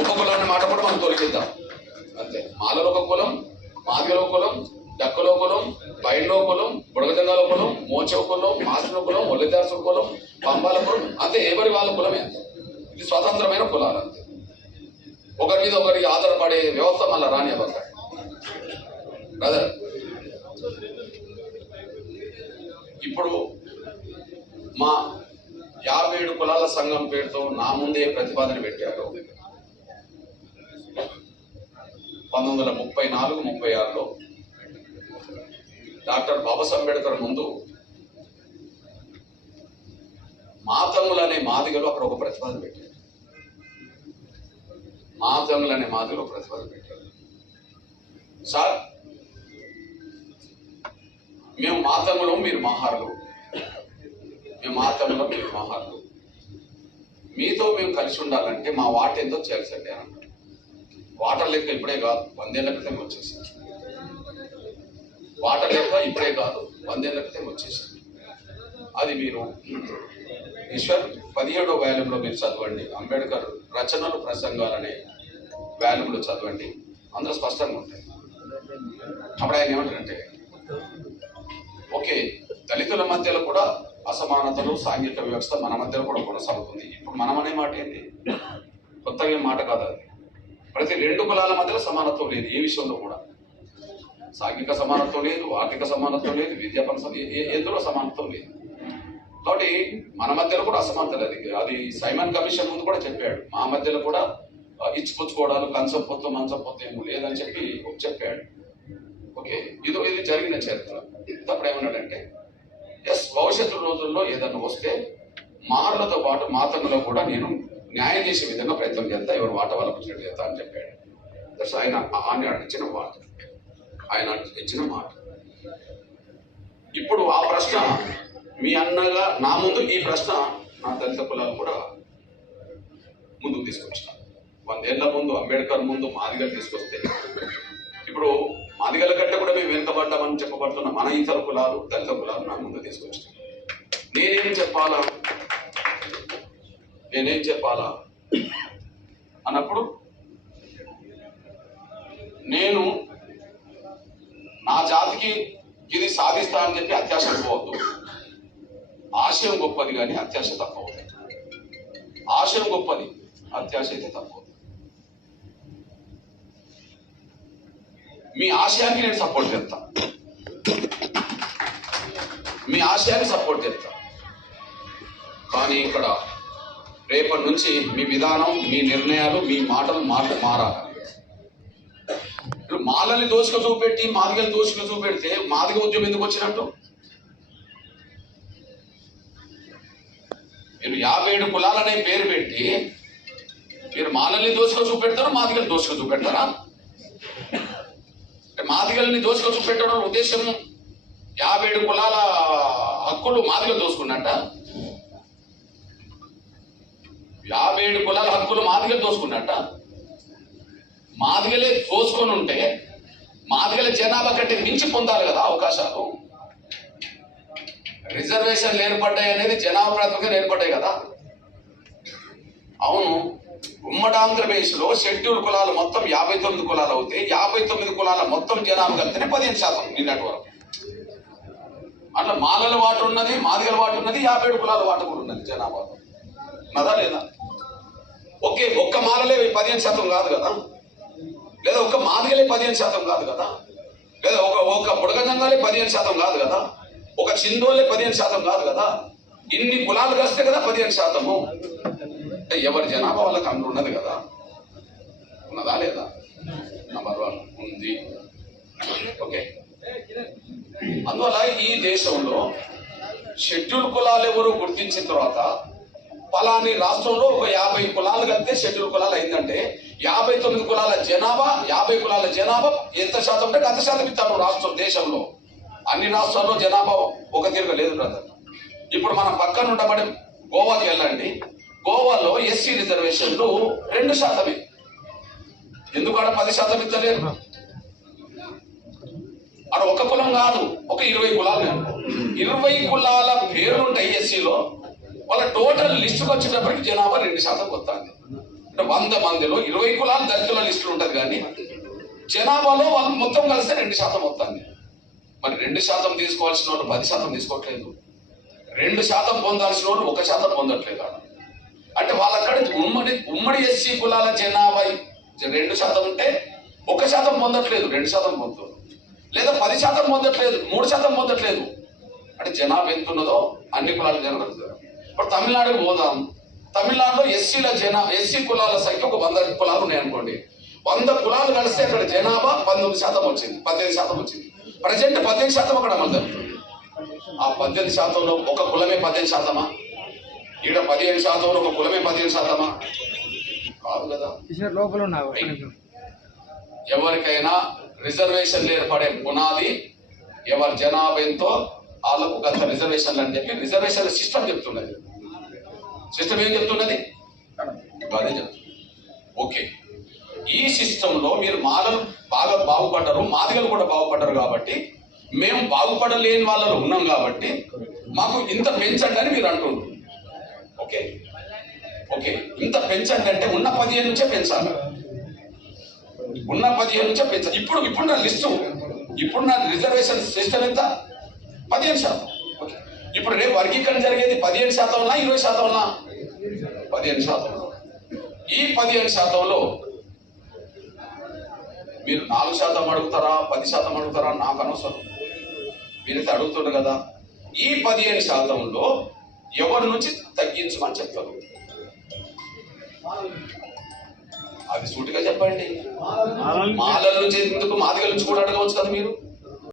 ఉపకులాన్ని మాట కూడా మనం తొలగిద్దాం అంతే. మాలలో ఒక కులం, మాదిగలో కులం, డక్కలో కులం, బయల్లో కులం, బుడగజంగాల కులం, మోచవ కులం, మాసిన కులం, ఒళ్ళిదాసు కులం, పంబాల కులం అంతే. ఎవరి వాళ్ళ కులమే అంతే. ఇది స్వతంత్రమైన కులాలు అంతే. ఒకరి మీద ఒకరికి ఆధారపడే వ్యవస్థ మళ్ళీ రానివ్వక బ్రదర్. ఇప్పుడు మా 57 కులాల సంఘం పేరుతో నా ముందే ప్రతిపాదన పెట్టారు. 1934-36లో డాక్టర్ బాబాసాహెబ్ అంబేద్కర్ ముందు మాతంగులు అనే మాదిగలు అక్కడ ఒక ప్రతిపాదన పెట్టారు. మాతంగులు అనే మాదిగలు ప్రతిపాదన పెట్టారు. సార్ మేము మాతంగులం, మీరు మహారులు. మేము మాతంగులం, మీరు మహారులు. మీతో మేము కలిసి ఉండాలంటే మా వాట ఎంతో చేయాల్సిందే అని అన్నారు. వాటర్ లెక్క ఇప్పుడే కాదు, 100 ఏళ్ల క్రితం వచ్చేసింది. వాటర్ లెక్క ఇప్పుడే కాదు, 100 ఏళ్ల క్రితం వచ్చేసింది. అది మీరు ఈశ్వర్ 17వ వాల్యూమ్లో మీరు చదవండి. అంబేద్కర్ రచనలు ప్రసంగాలనే వాల్యూమ్లో చదవండి, అందులో స్పష్టంగా ఉంటాయి. అప్పుడు ఆయన ఏమంటారంటే, ఓకే దళితుల మధ్యలో కూడా అసమానతలు, సాంఘిక వ్యవస్థ మన మధ్యలో కూడా కొనసాగుతుంది. ఇప్పుడు మనం అనే మాట ఏంటి? కొత్తగా మాట కాదు అది. ప్రతి 2 కులాల మధ్యలో సమానత్వం లేదు. ఏ విషయంలో కూడా సాంఘిక సమానత్వం లేదు, ఆర్థిక సమానత్వం లేదు, విద్యాపర ఎందులో సమానత్వం లేదు. కాబట్టి మన మధ్యలో కూడా అసమానత లేదు. అది సైమన్ కమిషన్ ముందు కూడా చెప్పాడు. మా మధ్యలో కూడా ఇచ్చిపుచ్చుకోవడాలు, కంచం పొత్తు మంచం పొత్తు ఏమో లేదని చెప్పాడు. ఓకే, ఇది జరిగిన చరిత్ర. అప్పుడు ఏమన్నాడంటే, ఎస్ భవిష్యత్తు రోజుల్లో ఏదన్నా వస్తే మారులతో పాటు మాతములో కూడా నేను న్యాయం చేసే విధంగా ప్రయత్నం చేస్తా, ఎవరు వాట వాళ్ళకు వచ్చినట్టు చేస్తా అని చెప్పాడు. దట్స్ ఆయన ఇచ్చిన మాట, ఆయన ఇచ్చిన మాట. ఇప్పుడు ఆ ప్రశ్న మీ అన్నగా నా ముందు ఈ ప్రశ్న నా దళిత కులాలు కూడా ముందుకు తీసుకొచ్చిన. 100 ఏళ్ల ముందు అంబేద్కర్ ముందు మాదిగలు తీసుకొస్తే ఇప్పుడు మాదిగల కంటే కూడా మేము వెనుకబడ్డామని చెప్పబడుతున్న మన ఇతర కులాలు, దళిత కులాలు నా ముందు తీసుకొచ్చిన. నేనేం చెప్పాలా అన్నప్పుడు నేను నా జాతికి ఇది సాధిస్తా అని చెప్పి అత్యాశ పోవద్దు. ఆశయం గొప్పది కానీ అత్యాశ తప్పవద్దు. ఆశయం గొప్పది, అత్యాశ అయితే తప్పవద్దు. మీ ఆశయానికి నేను సపోర్ట్ చేస్తా, మీ ఆశయాన్ని సపోర్ట్ చేస్తా. కానీ ఇక్కడ రేపటి నుంచి మీ విధానం, మీ నిర్ణయాలు, మీ మాటలు మారాలి. మాలని దోషక చూపెట్టి మాదిగలు దోషక చూపెడితే మాదిగ ఉద్యమం ఎందుకు వచ్చినట్టు? మీరు 57 కులాలనే పేరు పెట్టి మీరు మాలని దోషక చూపెడతారు, మాదిగలు దోషక చూపెడతారా? మాదిగల్ని దోషక చూపెట్టడం ఉద్దేశం 57 కులాల హక్కులు మాదిగలు దోసుకున్నట్ట? 57 కులాల హక్కులు మాదిగలు దోసుకున్నట్ట? మాదిగలే దోసుకొని ఉంటే మాదిగల జనాభా కంటే మించి పొందాలి కదా అవకాశాలు. రిజర్వేషన్లు ఏర్పడ్డాయి అనేది జనాభా ప్రాతిపదికన ఏర్పడ్డాయి కదా. అవును, ఉమ్మడి ఆంధ్రప్రదేశ్లో షెడ్యూల్ కులాలు మొత్తం 59 కులాలు అవుతాయి. 59 కులాల మొత్తం జనాభా కలిపితేనే 15% నిన్నటి వరకు. అట్లా మాలల వాటు ఉన్నది, మాదిగల వాటు ఉన్నది, 57 కులాల వాటు కూడా ఉన్నది జనాభా. ఉన్నదా లేదా? ఓకే, ఒక్క మాలలే 15% కాదు కదా, లేదా ఒక్క మాదిగలే 15% కాదు కదా, లేదా ఒక బుడగజంగాలే 15% కాదు కదా, ఒక చిందోళ్ళే 15% కాదు కదా. ఇన్ని కులాలు కలిస్తే కదా 15%. ఎవరి జనాభా వాళ్ళకి అందులో ఉన్నది కదా. ఉన్నదా లేదా? నంబర్ 1 ఉంది. ఓకే, అందువల్ల ఈ దేశంలో షెడ్యూల్ కులాలు ఎవరు గుర్తించిన తర్వాత పలాని రాష్ట్రంలో ఒక 50 కులాలు కలిపితే షెడ్యూల్ కులాలు అయిందంటే 59 కులాల జనాభా, 50 కులాల జనాభా ఎంత శాతం అంటే అంత శాతం ఇస్తాడు రాష్ట్రం. దేశంలో అన్ని రాష్ట్రాల్లో జనాభా ఒక తీరుగా లేదు బ్రదర్. ఇప్పుడు మనం పక్కన ఉండబడి గోవాకి వెళ్ళండి, గోవాలో ఎస్సీ రిజర్వేషన్లు 2%. ఎందుకు ఆడ 10% ఇస్తలేరు? ఆడ ఒక కులం కాదు, ఒక 20 కులాలు. 20 కులాల పేర్లుంటాయి ఎస్సీలో. వాళ్ళ టోటల్ లిస్టుకు వచ్చేటప్పటికి జనాభా 2% వస్తుంది. అంటే 100 మందిలో 20 కులాలు దళితుల లిస్టులు ఉంటది, కానీ జనాభాలో వాళ్ళు మొత్తం కలిస్తే 2% మొత్తాన్ని. మరి 2% తీసుకోవాల్సిన వాళ్ళు 10% తీసుకోవట్లేదు, 2% పొందాల్సిన వాళ్ళు 1% పొందట్లేదు. అంటే వాళ్ళక్కడ ఉమ్మడి ఎస్సీ కులాల జనాభా 2% ఉంటే 1% పొందట్లేదు, 2% పొందుతుంది. లేదా 10% పొందట్లేదు, 3% పొందట్లేదు. అంటే జనాభా ఎంత ఉన్నదో అన్ని కులాల జనాభా. ఇప్పుడు తమిళనాడుకి పోదాం. తమిళనాడులో ఎస్సీ కులాల సంఖ్య ఒక 100 కులాలు ఉన్నాయనుకోండి. 100 కులాలు కలిస్తే అక్కడ జనాభా 19% వచ్చింది, 18% వచ్చింది. ప్రజెంట్ 18% అక్కడ అమలు జరుగుతుంది. ఆ 18%లో ఒక కులమే 18%? ఈడ 15%లో ఒక కులమే 15%? కాదు కదా. ఎవరికైనా రిజర్వేషన్లు ఏర్పడే పునాది ఎవరి జనాభా ఎంతో వాళ్ళకు గత రిజర్వేషన్లు అని చెప్పి రిజర్వేషన్ల సిస్టమ్ చెప్తున్నది. సిస్టమ్ ఏం చెప్తున్నది? అదే చెప్తుంది. ఓకే, ఈ సిస్టంలో మీరు మాలలు బాగా బాగుపడ్డారు, మాదిగలు కూడా బాగుపడ్డారు కాబట్టి మేము బాగుపడలేని వాళ్ళలో ఉన్నాం కాబట్టి మాకు ఇంత పెంచండి అని మీరు అంటున్నారు. ఓకే ఓకే, ఇంత పెంచండి అంటే ఉన్న 15 నుంచే పెంచాలి, ఉన్న 15 నుంచే పెంచాలి. ఇప్పుడు నా లిస్టు, ఇప్పుడు నా రిజర్వేషన్ సిస్టమ్ ఎంత? 15%. ఓకే, ఇప్పుడు రేపు వర్గీకరణ జరిగేది 15% ఉన్నా 20% ఉన్నా? 15%. ఈ 15%లో మీరు 4% అడుగుతారా 10% అడుగుతారా నాకు అనవసరం, మీరైతే అడుగుతున్నారు కదా. ఈ 15%లో ఎవరి నుంచి తగ్గించమని చెప్తారు? అది సూటిగా చెప్పండి. మాలల నుంచి ఎందుకు, మాదిగల నుంచి కూడా అడగవచ్చు కదా మీరు.